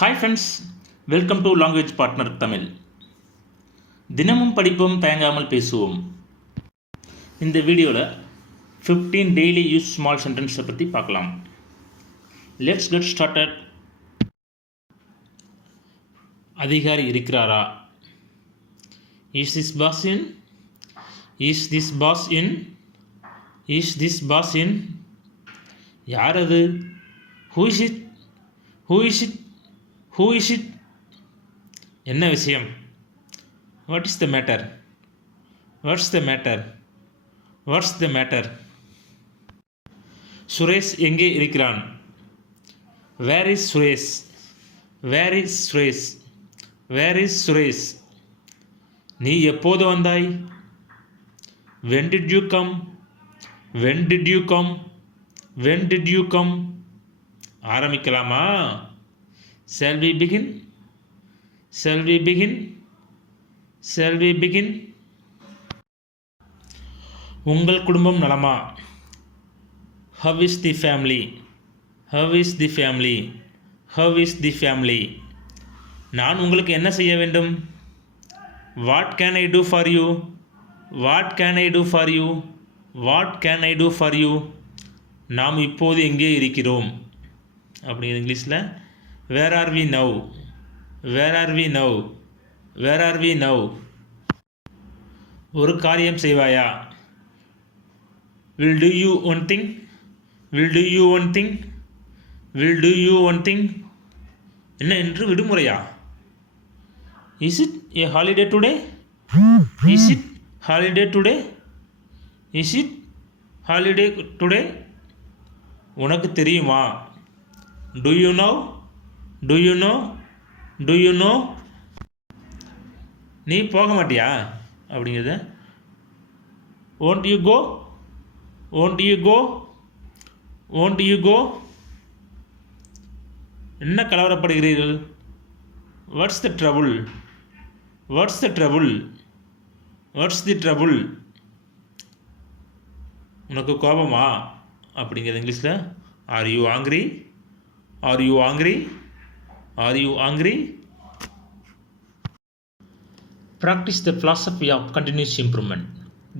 Hi friends, welcome to language partner Tamil. தினமும் படிப்போம், தயங்காமல் பேசுவோம். இந்த வீடியோவில் 15 டெய்லி யூஸ் ஸ்மால் சென்டென்ஸை பற்றி பார்க்கலாம். Let's get started. அதிகாரி இருக்கிறாரா? Is this boss in? Is this boss in? Is this boss in? யார் அது? Who is it? Who is it? Who is it? என்ன விஷயம்? What is the matter? What's the matter? What's the matter? Suresh எங்கே இருக்கிறான்? Where is Suresh? Where is Suresh? Where is Suresh? நீ எப்போது வந்தாய்? when did you come? when did you come? when did you come? ஆரம்பிக்கலாமா? Shall we begin? Shall we begin? Shall we begin? உங்கள் குடும்பம் நலமா? How is the family? How is the family? How is the family? நான் உங்களுக்கு என்ன செய்ய வேண்டும்? What can I do for you? What can I do for you? What can I do for you? நாம் இப்போது எங்கே இருக்கிறோம்? அப்படிங்கிற இங்கிலீஷில் where are we now? where are we now? where are we now? ஒரு காரியம் செய்வாயா? will do you one thing? will do you one thing? will do you one thing? என்ன என்று விடுமுறையா? is it a holiday today? is it holiday today? is it holiday today? உனக்கு தெரியுமா? do you know? do you know? do you know? நீ போக மாட்டியா அப்படிங்கிறது won't you go? won't you go? won't you go? என்ன கலவரப்படுகிறீர்கள்? what's the trouble? what's the trouble? what's the trouble? உனக்கு கோபமா அப்படிங்கிறது இங்கிலீஷில் are you angry? are you angry? are you angry? Practice the philosophy of continuous improvement.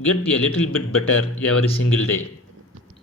Get a little bit better every single day.